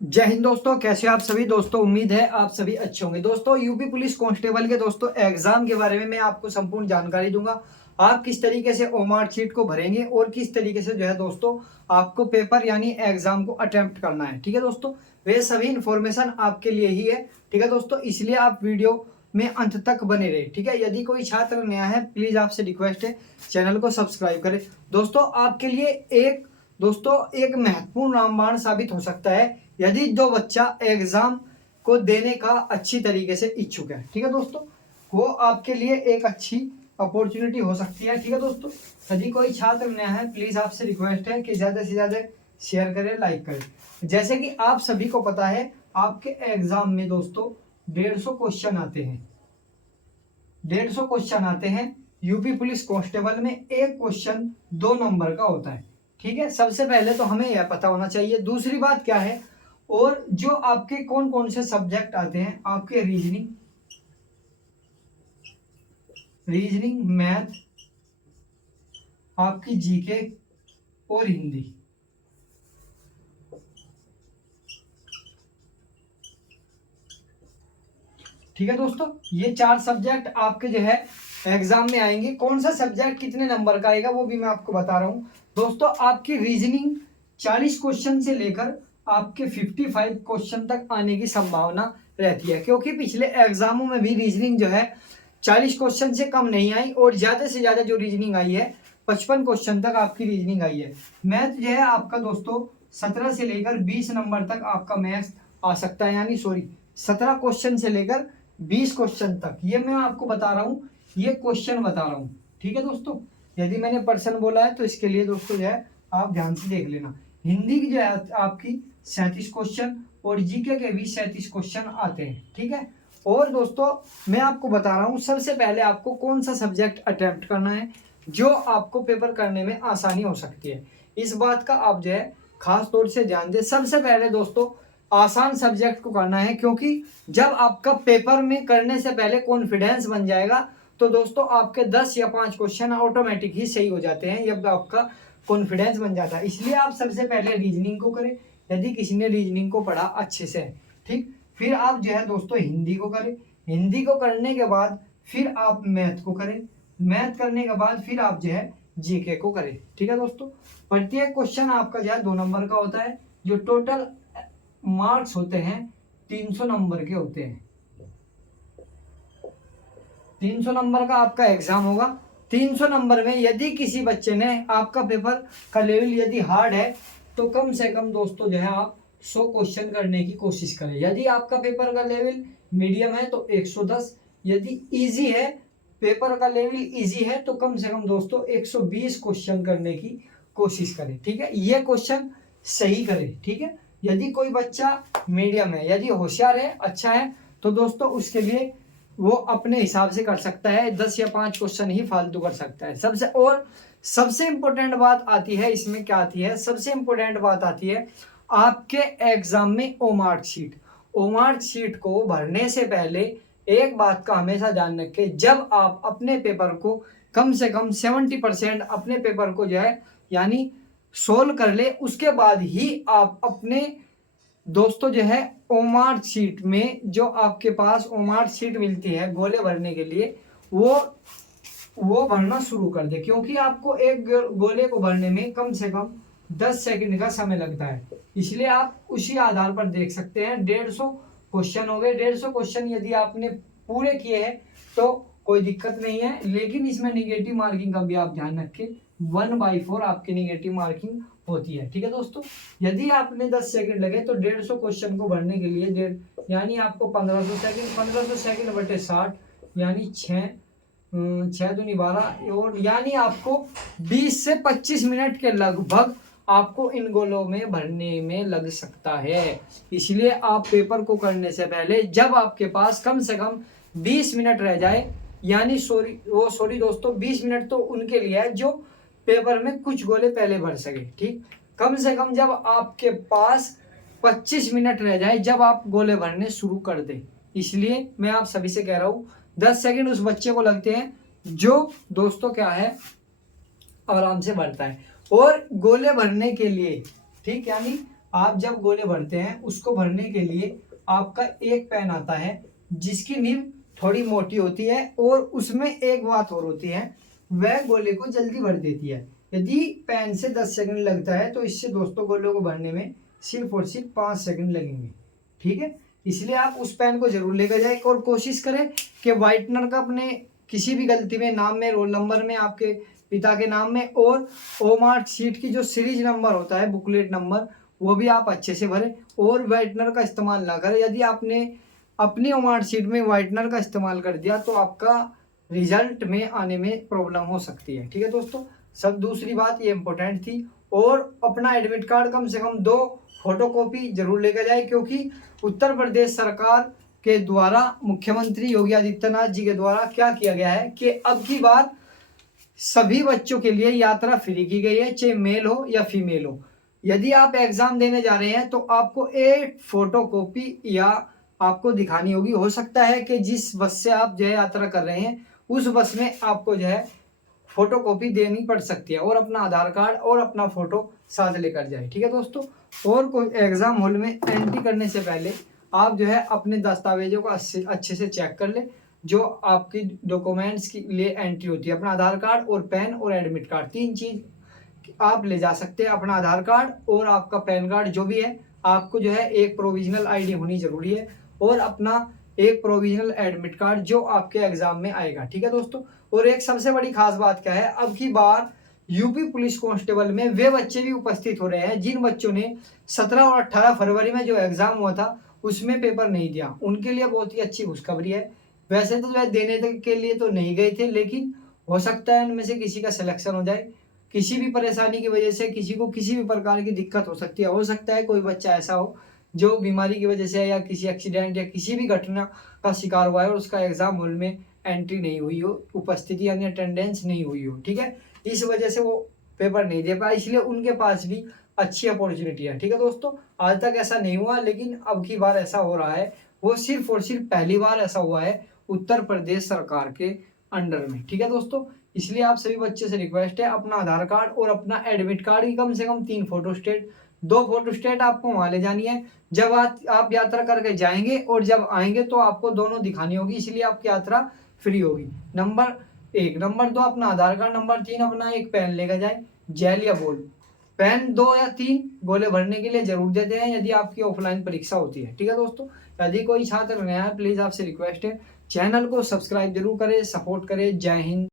जय हिंद दोस्तों, कैसे आप सभी दोस्तों। उम्मीद है आप सभी अच्छे होंगे। दोस्तों यूपी पुलिस कांस्टेबल के दोस्तों एग्जाम के बारे में मैं आपको संपूर्ण जानकारी दूंगा। आप किस तरीके से ओमार्क शीट को भरेंगे और किस तरीके से जो है दोस्तों आपको पेपर यानी एग्जाम को अटेम्प्ट करना है। ठीक है दोस्तों, वे सभी इंफॉर्मेशन आपके लिए ही है। ठीक है दोस्तों, इसलिए आप वीडियो में अंत तक बने रहे। ठीक है, यदि कोई छात्र नया है प्लीज आपसे रिक्वेस्ट है चैनल को सब्सक्राइब करें। दोस्तों आपके लिए एक महत्वपूर्ण रामबाण साबित हो सकता है यदि जो बच्चा एग्जाम को देने का अच्छी तरीके से इच्छुक है। ठीक है दोस्तों, वो आपके लिए एक अच्छी अपॉर्चुनिटी हो सकती है। ठीक है दोस्तों, यदि कोई छात्र नया है प्लीज आपसे रिक्वेस्ट है कि ज्यादा से ज्यादा शेयर करें, लाइक करें। जैसे कि आप सभी को पता है आपके एग्जाम में दोस्तों 150 क्वेश्चन आते हैं। 150 क्वेश्चन आते हैं। यूपी पुलिस कांस्टेबल में एक क्वेश्चन 2 नंबर का होता है। ठीक है, सबसे पहले तो हमें यह पता होना चाहिए। दूसरी बात क्या है, और जो आपके कौन कौन से सब्जेक्ट आते हैं, आपके रीजनिंग, मैथ, आपकी जीके और हिंदी। ठीक है दोस्तों, ये 4 सब्जेक्ट आपके जो है एग्जाम में आएंगे। कौन सा सब्जेक्ट कितने नंबर का आएगा वो भी मैं आपको बता रहा हूं। दोस्तों आपकी रीजनिंग 40 क्वेश्चन से लेकर आपके 55 क्वेश्चन तक आने की संभावना रहती है, क्योंकि पिछले एग्जामों में भी रीजनिंग जो है 40 क्वेश्चन से कम नहीं आई और ज्यादा से ज्यादा जो रीजनिंग आई है 55 क्वेश्चन तक आपकी रीजनिंग आई है। मैथ जो है आपका दोस्तों 17 से लेकर 20 नंबर तक आपका मैथ आ सकता है, यानी 17 क्वेश्चन से लेकर 20 क्वेश्चन तक। ये मैं आपको बता रहा हूँ, ये क्वेश्चन बता रहा हूँ। ठीक है दोस्तों, यदि मैंने पर्सन बोला है तो इसके लिए दोस्तों जो है आप ध्यान से देख लेना। हिंदी की जो है आपकी 37 क्वेश्चन और जीके के भी 37 क्वेश्चन आते हैं। ठीक है, और दोस्तों मैं आपको बता रहा हूँ सबसे पहले आपको कौन सा सब्जेक्ट अटेम्प्ट करना है जो आपको पेपर करने में आसानी हो सकती है। इस बात का आप जो है खास तौर से ध्यान दें। सबसे पहले दोस्तों आसान सब्जेक्ट को करना है, क्योंकि जब आपका पेपर में करने से पहले कॉन्फिडेंस बन जाएगा तो दोस्तों आपके 10 या 5 क्वेश्चन ऑटोमेटिक ही सही हो जाते हैं जब आपका कॉन्फिडेंस बन जाता है। इसलिए आप सबसे पहले रीजनिंग को करें, यदि किसी ने रीजनिंग को पढ़ा अच्छे से। ठीक, फिर आप जो है दोस्तों हिंदी को करें। हिंदी को करने के बाद फिर आप मैथ को करें। मैथ करने के बाद फिर आप जो है जीके को करें। ठीक है दोस्तों, प्रत्येक क्वेश्चन आपका जो है 2 नंबर का होता है। जो टोटल मार्क्स होते हैं 300 नंबर के होते हैं। 300 नंबर का आपका एग्जाम होगा। 300 नंबर में यदि किसी बच्चे ने आपका पेपर का लेवल यदि हार्ड है तो कम से कम दोस्तों जो है आप 100 क्वेश्चन करने की कोशिश करें। यदि आपका पेपर का लेवल मीडियम है तो 110, यदि इजी है, पेपर का लेवल इजी है तो कम से कम दोस्तों 120 क्वेश्चन करने की कोशिश करें। ठीक है, ये क्वेश्चन सही करें। ठीक है, यदि कोई बच्चा मीडियम है, यदि होशियार है, अच्छा है, तो दोस्तों उसके लिए वो अपने हिसाब से कर सकता है। 10 या 5 क्वेश्चन ही फालतू कर सकता है। सबसे इंपॉर्टेंट बात आती है इसमें, क्या आती है, सबसे इंपॉर्टेंट बात आती है आपके एग्जाम में ओमार्क शीट। ओमार्क शीट को भरने से पहले एक बात का हमेशा ध्यान रखें, जब आप अपने पेपर को कम से कम 70% अपने पेपर को जो है यानी सोल्व कर ले, उसके बाद ही आप अपने दोस्तों जो है ओमार्क शीट में जो आपके पास ओमार्क शीट मिलती है गोले भरने के लिए वो भरना शुरू कर दे, क्योंकि आपको एक गोले को भरने में कम से कम 10 सेकंड का समय लगता है। इसलिए आप उसी आधार पर देख सकते हैं 150 क्वेश्चन हो गए। 150 क्वेश्चन यदि आपने पूरे किए हैं तो कोई दिक्कत नहीं है, लेकिन इसमें निगेटिव मार्किंग का भी आप ध्यान रखें। 1/4 आपकी निगेटिव मार्किंग होती है। ठीक है दोस्तों, यदि आपने 10 सेकंड लगे तो 150 क्वेश्चन को भरने के लिए यानी आपको 1500 सेकंड, 1500 सेकंड बटे 60 यानी 6 दूनी 12, और यानी आपको 20 से 25 मिनट के लगभग आपको इन गोलों में भरने में लग सकता है। इसलिए आप पेपर को करने से पहले जब आपके पास कम से कम 20 मिनट रह जाए, यानी सॉरी दोस्तों 20 मिनट तो उनके लिए है जो पेपर में कुछ गोले पहले भर सके। ठीक, कम से कम जब आपके पास 25 मिनट रह जाए जब आप गोले भरने शुरू कर दें। इसलिए मैं आप सभी से कह रहा हूँ 10 सेकंड उस बच्चे को लगते हैं जो दोस्तों क्या है आराम से भरता है। और गोले भरने के लिए ठीक यानी आप जब गोले भरते हैं उसको भरने के लिए आपका एक पेन आता है जिसकी नीब थोड़ी मोटी होती है और उसमें एक बात और होती है, वह गोले को जल्दी भर देती है। यदि पेन से 10 सेकंड लगता है तो इससे दोस्तों गोले को भरने में सिर्फ और सिर्फ 5 सेकंड लगेंगे। ठीक है, इसलिए आप उस पेन को जरूर लेकर जाए और कोशिश करें कि व्हाइटनर का अपने किसी भी गलती में नाम में, रोल नंबर में, आपके पिता के नाम में और ओ मार्क शीट की जो सीरीज नंबर होता है, बुकलेट नंबर, वो भी आप अच्छे से भरें और व्हाइटनर का इस्तेमाल ना करें। यदि आपने अपनी ओ मार्क शीट में व्हाइटनर का इस्तेमाल कर दिया तो आपका रिजल्ट में आने में प्रॉब्लम हो सकती है। ठीक है दोस्तों, सब दूसरी बात ये इंपॉर्टेंट थी। और अपना एडमिट कार्ड कम से कम 2 फोटोकॉपी जरूर लेकर जाए, क्योंकि उत्तर प्रदेश सरकार के द्वारा, मुख्यमंत्री योगी आदित्यनाथ जी के द्वारा क्या किया गया है कि अब की बार सभी बच्चों के लिए यात्रा फ्री की गई है, चाहे मेल हो या फीमेल हो। यदि आप एग्जाम देने जा रहे हैं तो आपको एक फोटोकॉपी या आपको दिखानी होगी। हो सकता है कि जिस बस से आप जो है यात्रा कर रहे हैं उस बस में आपको जो है फोटोकॉपी देनी पड़ सकती है, और अपना आधार कार्ड और अपना फोटो साथ लेकर जाए। ठीक है दोस्तों, और कोई एग्जाम हॉल में एंट्री करने से पहले आप जो है अपने दस्तावेजों को अच्छे से चेक कर ले। जो आपकी डॉक्यूमेंट्स के लिए एंट्री होती है, अपना आधार कार्ड और पैन और एडमिट कार्ड, 3 चीज आप ले जा सकते हैं। अपना आधार कार्ड और आपका पैन कार्ड जो भी है, आपको जो है एक प्रोविजनल आईडी होनी जरूरी है, और अपना एक प्रोविजनल एडमिट कार्ड जो आपके एग्जाम में आएगा। ठीक है दोस्तों, और एक सबसे बड़ी खास बात क्या है, अब की बार यूपी पुलिस कांस्टेबल में वे बच्चे भी उपस्थित हो रहे हैं जिन बच्चों ने 17 और 18 फरवरी में जो एग्जाम हुआ था उसमें पेपर नहीं दिया। उनके लिए बहुत ही अच्छी खुशखबरी है। वैसे तो वह देने के लिए तो नहीं गए थे, लेकिन हो सकता है उनमें से किसी का सिलेक्शन हो जाए। किसी भी परेशानी की वजह से किसी को किसी भी प्रकार की दिक्कत हो सकती है। हो सकता है कोई बच्चा ऐसा हो जो बीमारी की वजह से या किसी एक्सीडेंट या किसी भी घटना का शिकार हुआ है और उसका एग्जाम हॉल में एंट्री नहीं हुई हो, उपस्थिति यानी अटेंडेंस नहीं हुई हो। ठीक है, इस वजह से वो पेपर नहीं दे पाए, इसलिए उनके पास भी अच्छी अपॉर्चुनिटी है। ठीक है दोस्तों, आज तक ऐसा नहीं हुआ लेकिन अब की बार ऐसा हो रहा है। वो सिर्फ और सिर्फ पहली बार ऐसा हुआ है उत्तर प्रदेश सरकार के अंडर में। ठीक है दोस्तों, इसलिए आप सभी बच्चे से रिक्वेस्ट है, अपना आधार कार्ड और अपना एडमिट कार्ड की कम से कम 3 फोटोस्टेट, 2 फोटोस्टेट आपको वहां ले जानी है। जब आप यात्रा करके जाएंगे और जब आएंगे तो आपको दोनों दिखानी होगी, इसलिए आपकी यात्रा फ्री होगी। नंबर 1, नंबर 2 अपना आधार कार्ड, नंबर 3 अपना एक पेन लेकर जाए, जेल या बॉल। पेन 2 या 3 गोले भरने के लिए जरूर देते हैं यदि आपकी ऑफलाइन परीक्षा होती है। ठीक है दोस्तों, यदि कोई छात्र नया है प्लीज आपसे रिक्वेस्ट है चैनल को सब्सक्राइब जरूर करें, सपोर्ट करें। जय हिंद।